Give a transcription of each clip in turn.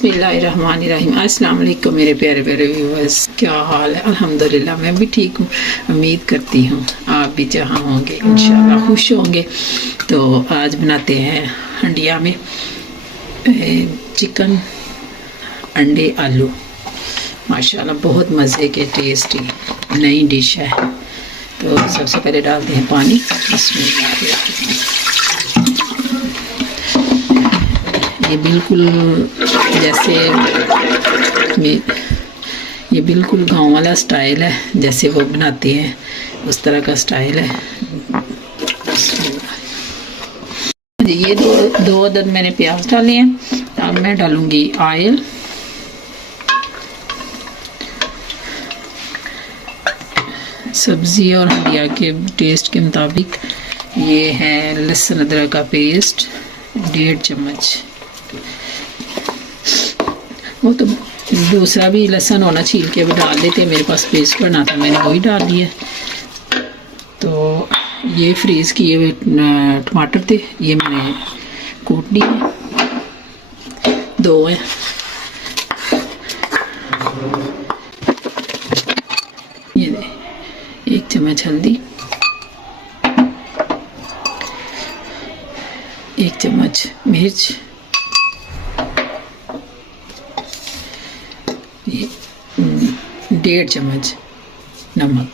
बिस्मिल्लाहिर्रहमानिर्रहीम। अस्सलाम वालेकुम मेरे प्यारे प्यारे व्यूअर्स, क्या हाल है? अल्हम्दुलिल्लाह मैं भी ठीक हूँ। उम्मीद करती हूँ आप भी जहाँ होंगे इंशाल्लाह खुश होंगे। तो आज बनाते हैं हंडिया में चिकन अंडे आलू। माशाल्लाह बहुत मज़े के टेस्टी नई डिश है। तो सबसे पहले डालते हैं पानी। ये बिल्कुल जैसे ये बिल्कुल गांव वाला स्टाइल है, जैसे वो बनाते हैं उस तरह का स्टाइल है जी। ये दो अदद मैंने प्याज डाले हैं। अब मैं डालूंगी ऑयल। सब्ज़ी और हंडिया के टेस्ट के मुताबिक ये है लहसुन अदरक का पेस्ट 1.5 चम्मच। वो तो दूसरा भी लहसुन होना छील के भी डाल देते हैं, मेरे पास पेस्ट बना था मैंने वही डाल दिया। तो ये फ्रीज़ किए हुए टमाटर थे, ये मैंने कूट लिए, 2 हैं। ये 1 चम्मच हल्दी, 1 चम्मच मिर्च, 1.5 चम्मच नमक।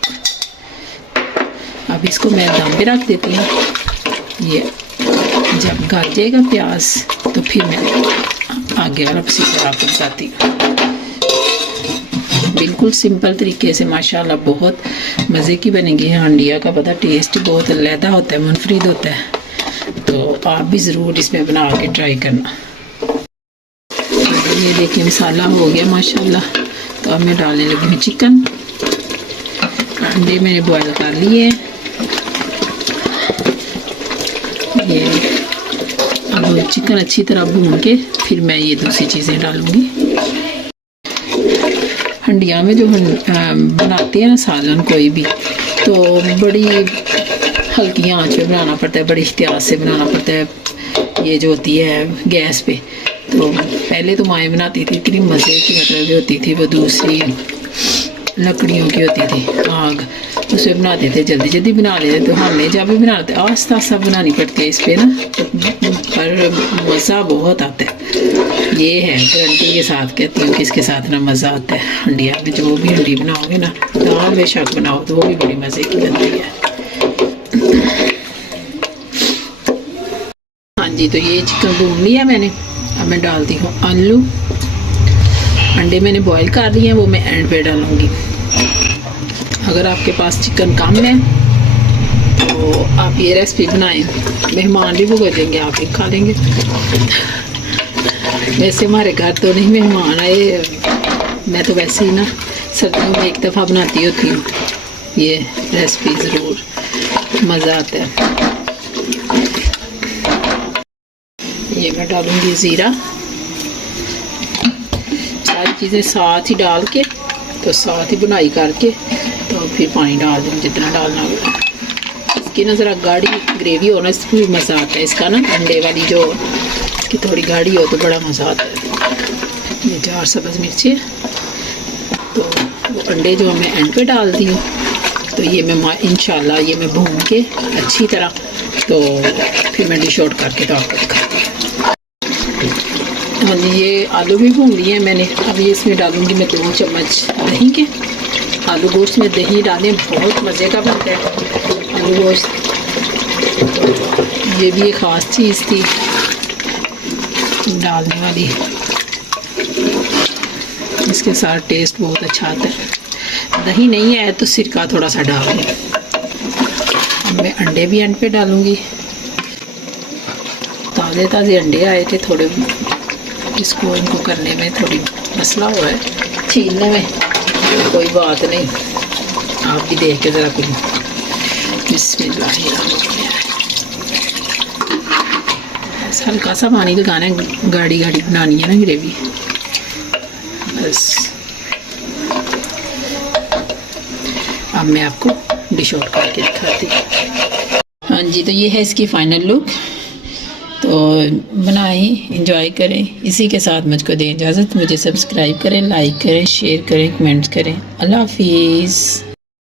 अब इसको मैं दम पे रख देती हूँ। ये जब गल जाएगा प्याज तो फिर मैं आगे वाला प्रोसीजर आपको बताती हूँ। बिल्कुल सिंपल तरीके से माशाल्लाह बहुत मज़े की बनेगी। हंडिया का पता टेस्ट बहुत अलग होता है, मुनफरिद होता है। तो आप भी ज़रूर इसमें बना के ट्राई करना। ये देखिए मसाला हो गया माशाल्लाह। तो अब मैं डालने लगी हूँ चिकन। अंडे मैंने बॉयल कर लिए। ये अब चिकन अच्छी तरह भून के फिर मैं ये दूसरी चीज़ें डालूँगी। हंडिया में जो बनाते हैं ना सालन कोई भी, तो बड़ी हल्की आंच पे बनाना पड़ता है, बड़ी एहतियात से बनाना पड़ता है। ये जो होती है गैस पे, तो पहले तो माएँ बनाती थी, इतनी मज़े की मतलब होती थी। वो दूसरी लकड़ियों की होती थी आग, उसमें बनाते थे, जल्दी जल्दी बना लेते। तो हमने जब भी बनाते आस्ता आस्ता बनानी पड़ती है इस पर ना, पर मज़ा बहुत आता है। ये है गारंटी के साथ कहती हूँ कि इसके साथ ना मज़ा आता है। हंडिया में जो भी हंडी बनाओगे ना, दाल बेशक बनाओ तो वो भी बड़ी मज़े की बनती है। हाँ जी, तो ये चिकन भून लिया मैंने। अब मैं डालती हूँ आलू। अंडे मैंने बॉईल कर लिए हैं, वो मैं एंड पे डालूँगी। अगर आपके पास चिकन कम है तो आप ये रेसिपी बनाएं, मेहमान भी भुगतेंगे, आप भी खा लेंगे। वैसे हमारे घर तो नहीं मेहमान आए, मैं तो वैसे ही ना सर्दियों में एक दफ़ा बनाती होती हूँ ये रेसिपी, ज़रूर मज़ा आता है। ये मैं डालूँगी ज़ीरा। सारी चीज़ें साथ ही डाल के, तो साथ ही बुनाई करके, तो फिर पानी डाल दूँ जितना डालना होगा। इसकी ना ज़रा गाढ़ी ग्रेवी हो ना, इसमें भी मज़ा आता है। इसका ना अंडे वाली जो इसकी थोड़ी गाढ़ी हो तो बड़ा मज़ा आता है। ये 4 सब्ज़ मिर्ची, तो वो अंडे जो मैं एंड पे डालती हूँ। तो ये मैं इंशाल्लाह ये मैं भून के अच्छी तरह, तो फिर मैं डिश आउट करके तो आपको दिखाती हूँ। हाँ जी, ये आलू भी भून लिए हैं मैंने। अब ये इसमें डालूँगी मैं 2 चम्मच दही के। आलू गोश्त में दही डालें, बहुत मज़े का बनता है आलू गोश्त। ये भी एक ख़ास चीज़ थी डालने वाली, इसके साथ टेस्ट बहुत अच्छा आता है। दही नहीं है तो सिरका थोड़ा सा डाल दें। अब मैं अंडे भी एंड पे डालूँगी। ताज़े ताज़े अंडे आए थे, थोड़े इसको इनको करने में थोड़ी मसला हुआ है, छीलने में। कोई बात नहीं, आप भी देख के ज़रा कुछ। बिस्मिल्लाह, हल्का सा पानी लगाना है, गाढ़ी गाढ़ी बनानी है ना ग्रेवी, बस। अब मैं आपको डिश आउट करके दिखाती हूँ। हाँ जी, तो ये है इसकी फाइनल लुक। तो बनाएं, इंजॉय करें। इसी के साथ मुझको दें इजाज़त। मुझे सब्सक्राइब करें, लाइक करें, शेयर करें, कमेंट्स करें। अल्लाह हाफिज़।